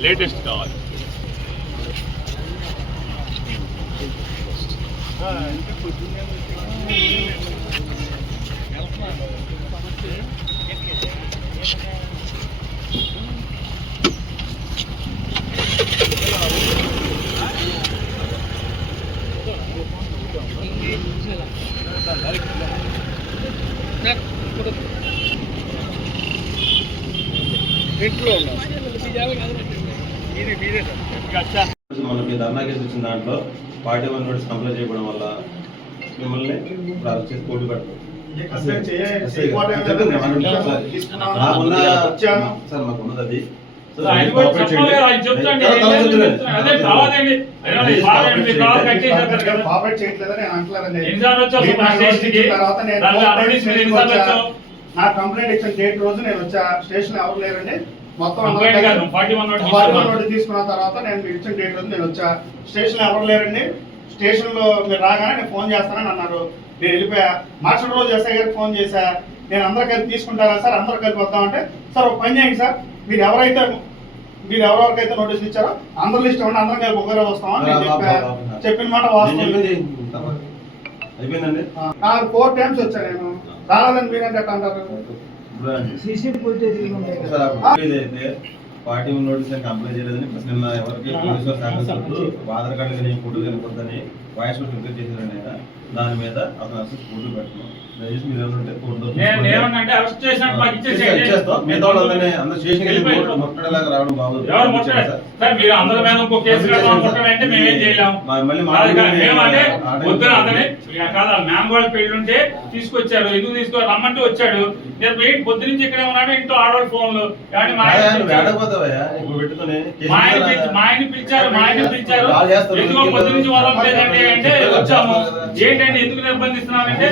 Latest కావాలి. మనకి ధర్నా case వచ్చిన దాంట్లో పార్టీ వన్ నోటీస్ కంప్లైంట్ చేయడం వల్ల మిమ్మల్ని పోటీ పెడతాం. సార్ మాకు ఉన్నది అది. నా కంప్లైంట్ ఇచ్చిన డేట్ రోజు నేను వచ్చా. స్టేషన్ ఎవరు లేరండి, మొత్తం నోటీస్ తీసుకున్న తర్వాత నేను మీరు ఇచ్చిన డేట్ రోజు నేను వచ్చా. స్టేషన్ ఎవరు లేరండి, స్టేషన్ లో మీరు రాగానే నేను ఫోన్ చేస్తానని అన్నారు. నేను వెళ్ళిపోయా. మార్చిన రోజు ఎస్ఐ గారికి ఫోన్ చేశా. నేను అందరు కలిపి తీసుకుంటారా సార్, అందరు కలిపి వద్దామంటే సార్ ఒక పని చేయండి సార్, మీరు ఎవరెవరికైతే నోటీస్ ఇచ్చారో అందరు లిస్ట్ ఇవ్వండి, అందరం కలిపి ఒకరే వస్తామని నేను చెప్పిన మాట వాస్తవం. అయిపోయిందండి. 4 times వచ్చా నేను, రాలేదని మీరంటే ఎట్లా అంటారు? పార్టీ నోటీస్ కంప్లైంట్ చేయలేదని నిన్న ఎవరికి పోలీసులు ఆధార్ కార్డు కానీ ఫోటో కనుకొద్దని వాయిస్ ప్రిపేర్ చేశారండి. దాని మీద అతను అసలు ఫోటో పెట్టడం రావడం బాగుంది. మ్యాంగోళ్ళ పెళ్ళుంటే తీసుకొచ్చారు, ఎందుకు తీసుకో రమ్మంటే వచ్చాడు. నేను పొద్దు నుంచి ఇక్కడే ఉన్నాడు, ఇంట్లో ఆడవాళ్ళ ఫోన్లు మా ఆయన పిలిచారు ఎందుకో పొద్దు నుంచి వదలలేదండి అంటే వచ్చాము. ఏంటంటే ఎందుకు నిర్బంధిస్తున్నారంటే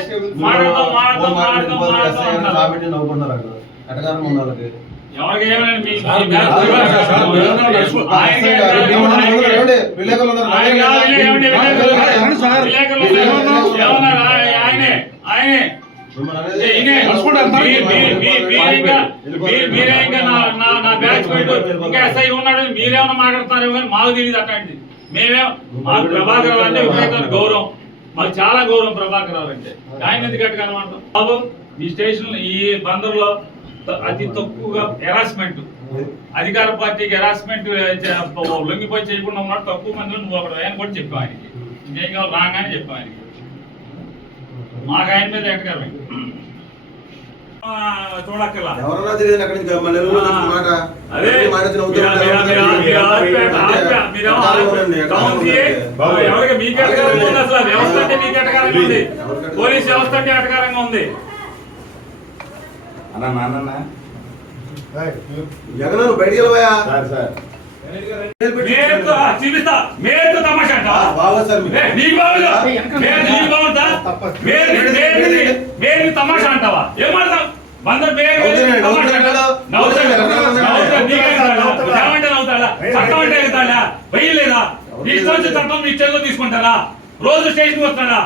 ఎవరికి ఏమనండి ఆయనే మీరే ఇంకా నా బ్యాచ్ ఇంకా ఎస్ఐ ఉన్నాడు, మీరేమన్నా మాట్లాడుతున్నారు కానీ మాకు తెలియదు అట్లాంటిది. మాకు ప్రభాకర్ అంటే విపరీతమైన గౌరవం, మాకు చాలా గౌరవం ప్రభాకర్ రావు అంటే. ఆయన ఎందుకు గట్టిగా అనమాట బాబు, ఈ స్టేషన్ ఈ బందర్లో అతి తక్కువగా హెరాస్మెంట్, అధికార పార్టీకి హెరాస్మెంట్ లొంగిపోయి చేయకుండా ఉన్నాడు తక్కువ మందిలో నువ్వు ఒకడు ఆయన కూడా చెప్పావు. ఆయనకి ఇంకేం కావాలి రాగానే చెప్పావు ఆయనకి. మాకు ఆయన మీద ఎక్కడికి చూడక్కర్లా మీకు ఎటకారంగా ఉంది, అసలు వ్యవస్థ అంటే మీకు ఎటకారంగా ఉంది, పోలీస్ వ్యవస్థ అంటే ఎటకారంగా ఉంది. జగన్ బయటికి వెళ్ళవా చూపిస్తా మేరు తమాషా మేరు తమాషా అంటావా? ఏమంటావు బందర్ నవ్వుతాడా? చట్టం అంటే వెళ్తాడా? వెయ్యలేదా? ఇష్టం చట్టం మీ చేతిలో తీసుకుంటారా? రోజు స్టేషన్ వస్తాడా?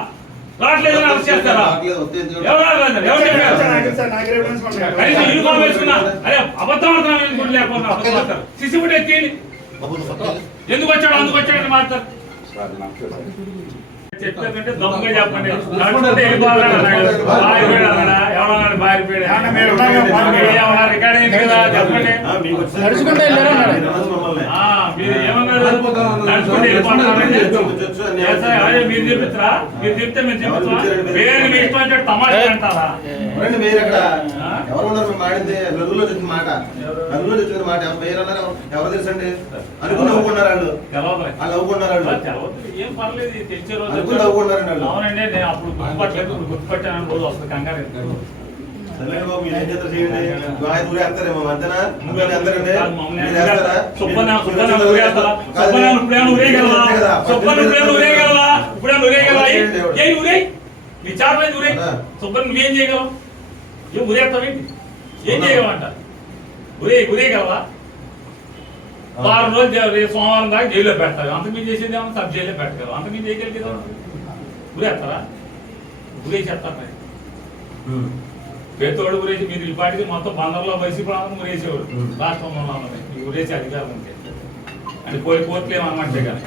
రావట్లేదు అరెస్ట్ చేస్తారా? యూనిఫామ్ వేసుకున్నా అదే అబద్ధం ఆడుతున్నా లేకపోతే సిసిబుడ్ ఎక్కింది. ఎందుకు వచ్చాడు అందుకు వచ్చాడని మాట్లాడతారు. చెప్తారంటే దొంగగా చెప్పండి. మీరు ఏమన్నారు? నడుచుకుంటే మీరు చూపించరా? మీరు చెప్తే మీరు చూపించరా? పేరు మీ ఇష్టం అంటే తమాషా అంటారా? ఎవరు తెలుసండి అనుకుని నవ్వుకున్నారు ఏం పర్లేదు తెచ్చే రోజు. అవునండి నేను అప్పుడు గుర్తుపట్టలేదు, గుర్తుపట్టాను. రోజు వస్తుంది కంగారు. ఇప్పుడు నీ చేతనైతే ఉరే శుభ్రం నువ్వేం చేయగలవు? ఏం ఉరేస్తావేంటి? ఏం చేయగలవంట? ఉరేయగలవా? వారం రోజులు సోమవారం దాకా జైల్లో పెడతారు. అంతకుమించి చేసేది ఏమన్నా సబ్ జైల్లో పెట్టగలవు. అంతకుమించి చేయగలిగేదా? ఉరేస్తారా? ఉరేసేస్తారు. పేతోడు గురించి మీరు ఈ పాటికి మొత్తం బందర్లో వైసీపీ ఉరేసేవాడు. రాష్ట్రంలో మీకు ఉరేసే అధికారం ఉంటే అంటే పోయి కోర్టులు ఏమన్నట్టే కనుక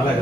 అలాగే